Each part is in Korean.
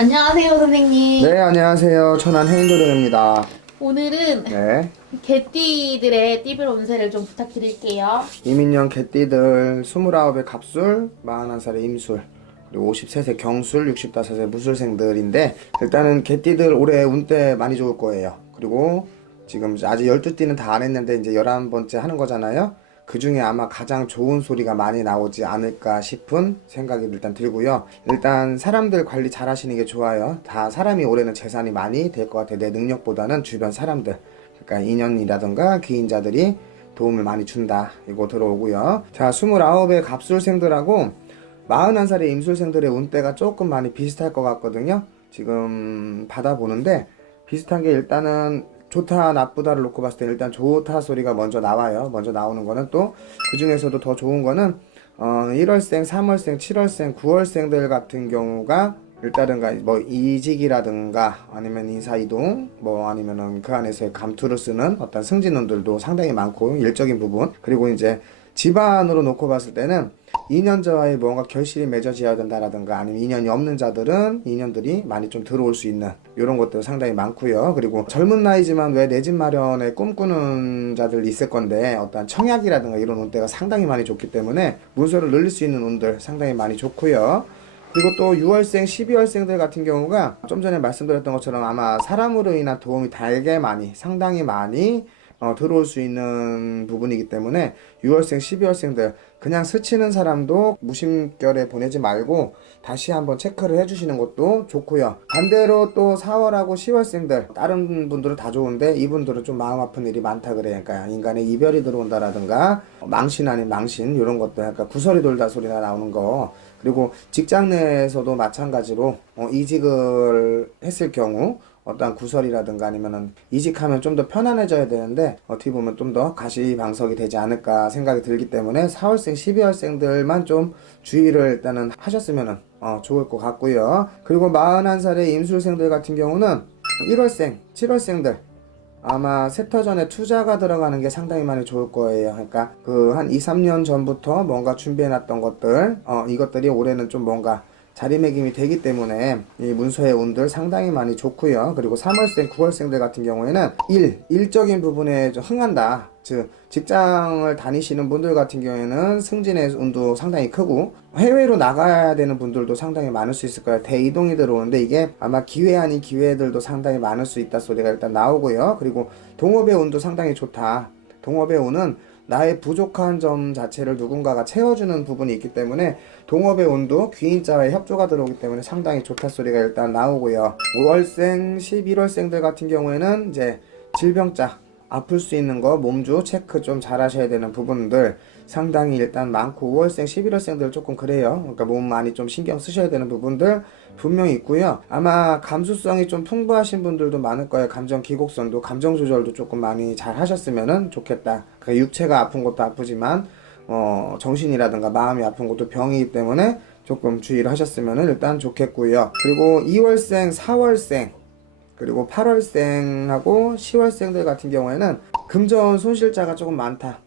안녕하세요, 선생님. 네, 안녕하세요. 천안 해인도령입니다. 오늘은 네, 개띠들의 띠별 운세를 좀 부탁드릴게요. 이민년 개띠들 29의 갑술, 41살의 임술, 그리고 53세 경술, 65세 무술생들인데 일단은 개띠들 올해 운때 많이 좋을 거예요. 그리고 지금 아직 12띠는 다 안 했는데 이제 11번째 하는 거잖아요. 그 중에 아마 가장 좋은 소리가 많이 나오지 않을까 싶은 생각이 일단 들고요. 일단 사람들 관리 잘 하시는 게 좋아요. 다 사람이 올해는 재산이 많이 될 것 같아요. 내 능력보다는 주변 사람들, 그러니까 인연이라든가 귀인자들이 도움을 많이 준다. 이거 들어오고요. 자, 29의 갑술생들하고 41살의 임술생들의 운대가 조금 많이 비슷할 것 같거든요. 지금 받아보는데 비슷한 게 일단은 좋다 나쁘다를 놓고 봤을 때 일단 좋다 소리가 먼저 나와요. 먼저 나오는 거는 또 그 중에서도 더 좋은 거는 1월생, 3월생, 7월생, 9월생들 같은 경우가 일단은 뭐 이직이라든가 아니면 인사이동 뭐 아니면은 그 안에서의 감투를 쓰는 어떤 승진운들도 상당히 많고 일적인 부분, 그리고 이제 집안으로 놓고 봤을 때는 인연자와의 뭔가 결실이 맺어져야 된다라든가 아니면 인연이 없는 자들은 인연들이 많이 좀 들어올 수 있는 이런 것들 상당히 많고요. 그리고 젊은 나이지만 왜 내 집 마련에 꿈꾸는 자들 있을 건데 어떤 청약이라든가 이런 운대가 상당히 많이 좋기 때문에 문서를 늘릴 수 있는 운들 상당히 많이 좋고요. 그리고 또 6월생, 12월생들 같은 경우가 좀 전에 말씀드렸던 것처럼 아마 사람으로 인한 도움이 되게 많이, 상당히 많이 들어올 수 있는 부분이기 때문에 6월생, 12월생들 그냥 스치는 사람도 무심결에 보내지 말고 다시 한번 체크를 해주시는 것도 좋고요. 반대로 또 4월하고 10월생들 다른 분들은 다 좋은데 이분들은 좀 마음 아픈 일이 많다 그래요. 그러니까 인간의 이별이 들어온다라든가 망신 아닌 망신 이런 것들, 약간 구설이 돌다 소리가 나오는 거, 그리고 직장 내에서도 마찬가지로 이직을 했을 경우 어떠한 구설이라든가 아니면은 이직하면 좀 더 편안해져야 되는데 어떻게 보면 좀 더 가시방석이 되지 않을까 생각이 들기 때문에 4월생, 12월생들만 좀 주의를 일단은 하셨으면은 좋을 것 같고요. 그리고 41살의 임술생들 같은 경우는 1월생, 7월생들 아마 세터전에 투자가 들어가는 게 상당히 많이 좋을 거예요. 그러니까 그 한 2, 3년 전부터 뭔가 준비해 놨던 것들, 이것들이 올해는 좀 뭔가 자리매김이 되기 때문에 이 문서의 운들 상당히 많이 좋고요. 그리고 3월생, 9월생들 같은 경우에는 일적인 부분에 좀 흥한다. 즉 직장을 다니시는 분들 같은 경우에는 승진의 운도 상당히 크고 해외로 나가야 되는 분들도 상당히 많을 수 있을 거예요. 대이동이 들어오는데 이게 아마 기회 아닌 기회들도 상당히 많을 수 있다 소리가 일단 나오고요. 그리고 동업의 운도 상당히 좋다. 동업의 운은 나의 부족한 점 자체를 누군가가 채워주는 부분이 있기 때문에 동업의 운도 귀인자와의 협조가 들어오기 때문에 상당히 좋다 소리가 일단 나오고요. 5월생, 11월생들 같은 경우에는 이제 질병자 아플 수 있는 거 몸주 체크 좀 잘 하셔야 되는 부분들 상당히 일단 많고 5월생, 11월생들 조금 그래요. 그러니까 몸 많이 좀 신경 쓰셔야 되는 부분들 분명히 있고요. 아마 감수성이 좀 풍부하신 분들도 많을 거예요. 감정 기곡선도 감정 조절도 조금 많이 잘 하셨으면 좋겠다. 그러니까 육체가 아픈 것도 아프지만 정신이라든가 마음이 아픈 것도 병이기 때문에 조금 주의를 하셨으면 일단 좋겠고요. 그리고 2월생, 4월생 그리고 8월생하고 10월생들 같은 경우에는 금전 손실자가 조금 많다.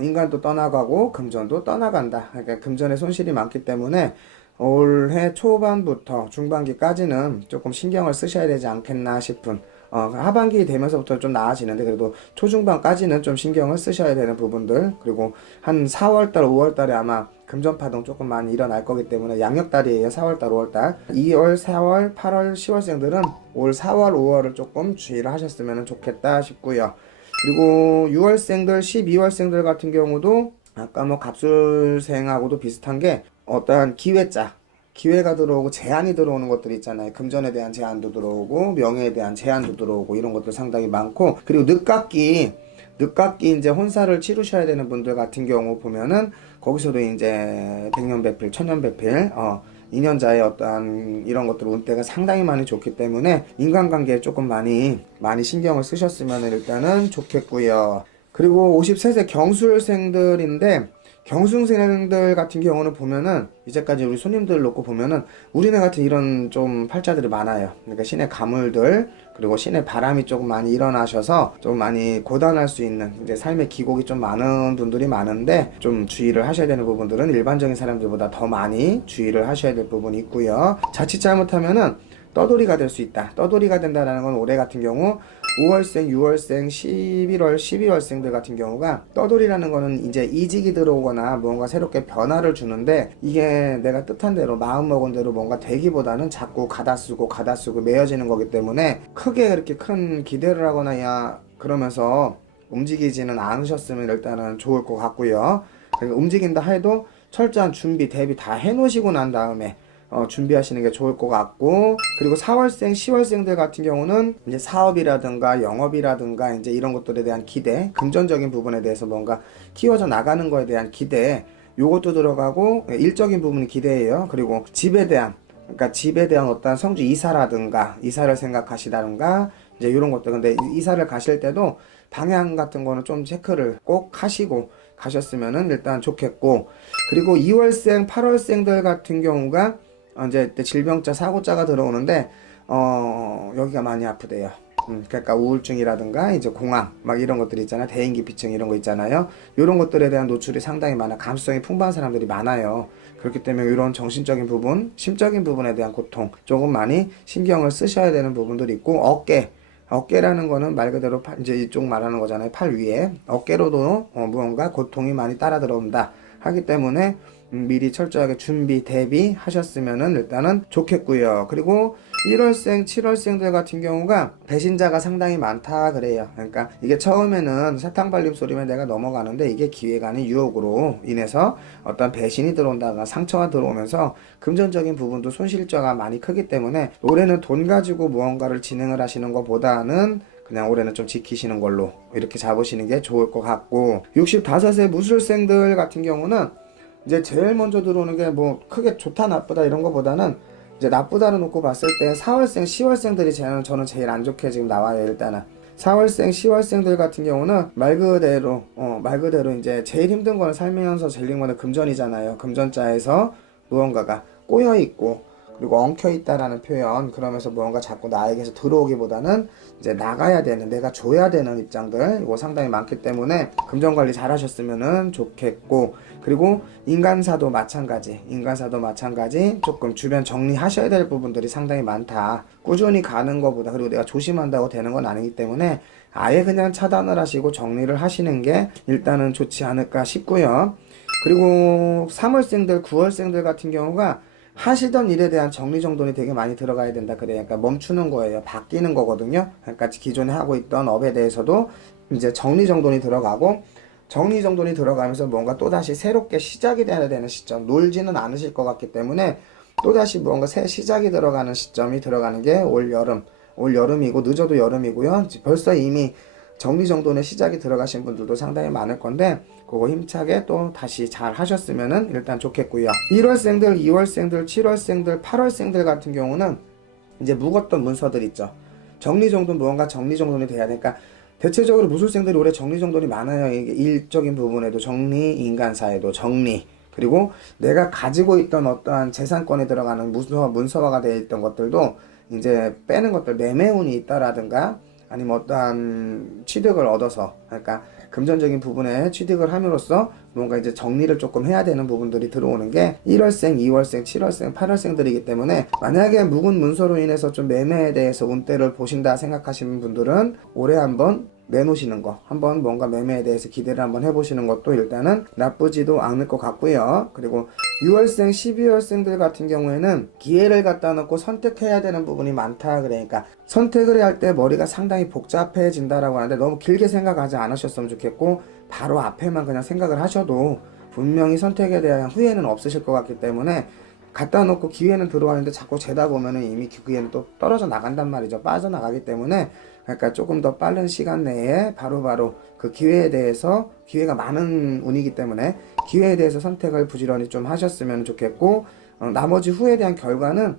인간도 떠나가고 금전도 떠나간다. 그러니까 금전의 손실이 많기 때문에 올해 초반부터 중반기까지는 조금 신경을 쓰셔야 되지 않겠나 싶은, 하반기 되면서부터 좀 나아지는데 그래도 초중반까지는 좀 신경을 쓰셔야 되는 부분들, 그리고 한 4월달, 5월달에 아마 금전파동 조금 많이 일어날 거기 때문에 양력달이에요. 4월달, 5월달. 2월, 4월, 8월, 10월생들은 올 4월, 5월을 조금 주의를 하셨으면 좋겠다 싶고요. 그리고 6월생들, 12월생들 같은 경우도 아까 뭐 갑술생하고도 비슷한 게 어떠한 기회가 들어오고 제한이 들어오는 것들이 있잖아요. 금전에 대한 제한도 들어오고 명예에 대한 제한도 들어오고 이런 것들 상당히 많고, 그리고 늦깎이 이제 혼사를 치르셔야 되는 분들 같은 경우 보면은 거기서도 이제 백년배필, 천년배필, 인연자의 어떠한 이런 것들 운대가 상당히 많이 좋기 때문에 인간관계에 조금 많이 신경을 쓰셨으면 일단은 좋겠고요. 그리고 53세 경술생들인데 경술생들 같은 경우는 보면은 이제까지 우리 손님들 놓고 보면은 우리네 같은 이런 좀 팔자들이 많아요. 그러니까 신의 가물들 그리고 신의 바람이 조금 많이 일어나셔서 좀 많이 고단할 수 있는 이제 삶의 기곡이 좀 많은 분들이 많은데 좀 주의를 하셔야 되는 부분들은 일반적인 사람들보다 더 많이 주의를 하셔야 될 부분이 있고요. 자칫 잘못하면은 떠돌이가 될 수 있다. 떠돌이가 된다는 건 올해 같은 경우 5월생, 6월생, 11월, 12월생들 같은 경우가 떠돌이라는 거는 이제 이직이 들어오거나 뭔가 새롭게 변화를 주는데 이게 내가 뜻한 대로 마음먹은 대로 뭔가 되기보다는 자꾸 가다 쓰고 매어지는 거기 때문에 크게 그렇게 큰 기대를 하거나 야 그러면서 움직이지는 않으셨으면 일단은 좋을 것 같고요. 그러니까 움직인다 해도 철저한 준비, 대비 다 해놓으시고 난 다음에 준비하시는 게 좋을 것 같고, 그리고 4월생, 10월생들 같은 경우는 이제 사업이라든가 영업이라든가 이제 이런 것들에 대한 기대, 금전적인 부분에 대해서 뭔가 키워져 나가는 거에 대한 기대, 요것도 들어가고 일적인 부분이 기대예요. 그리고 집에 대한, 그러니까 집에 대한 어떤 성주 이사라든가 이사를 생각하시다든가 이제 이런 것들. 근데 이사를 가실 때도 방향 같은 거는 좀 체크를 꼭 하시고 가셨으면은 일단 좋겠고, 그리고 2월생, 8월생들 같은 경우가 이제 질병자, 사고자가 들어오는데 여기가 많이 아프대요. 그러니까 우울증이라든가 이제 공황 막 이런 것들 있잖아요. 대인기피증 이런 거 있잖아요. 이런 것들에 대한 노출이 상당히 많아. 감수성이 풍부한 사람들이 많아요. 그렇기 때문에 이런 정신적인 부분, 심적인 부분에 대한 고통 조금 많이 신경을 쓰셔야 되는 부분들이 있고, 어깨라는 거는 말 그대로 이제 이쪽 말하는 거잖아요. 팔 위에 어깨로도 무언가 고통이 많이 따라 들어온다 하기 때문에 미리 철저하게 준비 대비하셨으면은 일단은 좋겠고요. 그리고 1월생, 7월생들 같은 경우가 배신자가 상당히 많다 그래요. 그러니까 이게 처음에는 사탕 발림 소리면 내가 넘어가는데 이게 기회가 아닌 유혹으로 인해서 어떤 배신이 들어온다거나 상처가 들어오면서 금전적인 부분도 손실자가 많이 크기 때문에 올해는 돈 가지고 무언가를 진행을 하시는 것보다는 그냥 올해는 좀 지키시는 걸로 이렇게 잡으시는 게 좋을 것 같고, 65세 무술생들 같은 경우는 이제 제일 먼저 들어오는 게 뭐 크게 좋다 나쁘다 이런 거보다는 이제 나쁘다를 놓고 봤을 때 4월생, 10월생들이 저는 제일 안 좋게 지금 나와요. 일단은 4월생, 10월생들 같은 경우는 말 그대로 이제 제일 힘든 거는 살면서 제일 힘든 거는 금전이잖아요. 금전자에서 무언가가 꼬여 있고 그리고 엉켜 있다라는 표현, 그러면서 무언가 자꾸 나에게서 들어오기보다는 이제 나가야 되는, 내가 줘야 되는 입장들 이거 상당히 많기 때문에 금전 관리 잘 하셨으면은 좋겠고, 그리고 인간사도 마찬가지 조금 주변 정리하셔야 될 부분들이 상당히 많다. 꾸준히 가는 것보다, 그리고 내가 조심한다고 되는 건 아니기 때문에 아예 그냥 차단을 하시고 정리를 하시는 게 일단은 좋지 않을까 싶고요. 그리고 3월생들, 9월생들 같은 경우가 하시던 일에 대한 정리정돈이 되게 많이 들어가야 된다 그래요. 그러니까 멈추는 거예요. 바뀌는 거거든요. 그러니까 기존에 하고 있던 업에 대해서도 이제 정리정돈이 들어가고, 정리정돈이 들어가면서 뭔가 또다시 새롭게 시작이 돼야 되는 시점, 놀지는 않으실 것 같기 때문에 또다시 뭔가 새 시작이 들어가는 시점이 들어가는 게 올 여름이고, 늦어도 여름이고요. 벌써 이미 정리정돈의 시작이 들어가신 분들도 상당히 많을 건데 그거 힘차게 또 다시 잘 하셨으면은 일단 좋겠고요. 1월생들, 2월생들, 7월생들, 8월생들 같은 경우는 이제 묵었던 문서들 있죠. 정리정돈, 무언가 정리정돈이 돼야 되니까 대체적으로 무술생들이 올해 정리정돈이 많아요. 이게 일적인 부분에도 정리, 인간사에도 정리, 그리고 내가 가지고 있던 어떠한 재산권에 들어가는 문서화가 되어 있던 것들도 이제 빼는 것들, 매매운이 있다라든가 아니면 어떠한 취득을 얻어서, 그러니까 금전적인 부분에 취득을 함으로써 뭔가 이제 정리를 조금 해야 되는 부분들이 들어오는 게 1월생, 2월생, 7월생, 8월생들이기 때문에, 만약에 묵은 문서로 인해서 좀 매매에 대해서 운대를 보신다 생각하시는 분들은 올해 한번 내놓으시는 거, 한번 뭔가 매매에 대해서 기대를 한번 해보시는 것도 일단은 나쁘지도 않을 것 같고요. 그리고 6월생, 12월생들 같은 경우에는 기회를 갖다 놓고 선택해야 되는 부분이 많다. 그러니까 선택을 할 때 머리가 상당히 복잡해진다라고 하는데 너무 길게 생각하지 않으셨으면 좋겠고, 바로 앞에만 그냥 생각을 하셔도 분명히 선택에 대한 후회는 없으실 것 같기 때문에, 갖다 놓고 기회는 들어왔는데 자꾸 재다 보면은 이미 그 기회는 또 떨어져 나간단 말이죠. 빠져나가기 때문에, 그러니까 조금 더 빠른 시간 내에 바로바로 그 기회에 대해서, 기회가 많은 운이기 때문에 기회에 대해서 선택을 부지런히 좀 하셨으면 좋겠고, 나머지 후에 대한 결과는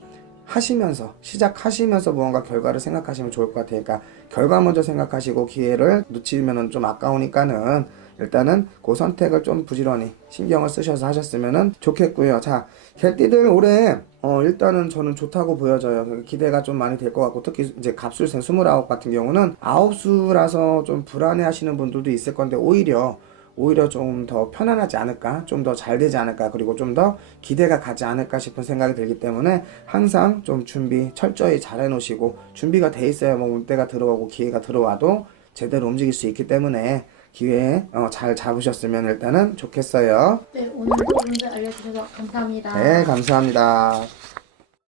시작하시면서 무언가 결과를 생각하시면 좋을 것 같아요. 그러니까 결과 먼저 생각하시고 기회를 놓치면은 좀 아까우니까는 일단은 그 선택을 좀 부지런히 신경을 쓰셔서 하셨으면 좋겠고요. 자, 개띠들 올해 일단은 저는 좋다고 보여져요. 기대가 좀 많이 될 것 같고, 특히 이제 갑술생 29 같은 경우는 9수라서 좀 불안해 하시는 분들도 있을 건데, 오히려 오히려 좀 더 편안하지 않을까, 좀 더 잘 되지 않을까, 그리고 좀 더 기대가 가지 않을까 싶은 생각이 들기 때문에 항상 좀 준비 철저히 잘 해놓으시고, 준비가 돼 있어야 뭐 운대가 들어오고 기회가 들어와도 제대로 움직일 수 있기 때문에 기회 잘 잡으셨으면 일단은 좋겠어요. 네, 오늘도 운세 알려주셔서 감사합니다. 네, 감사합니다.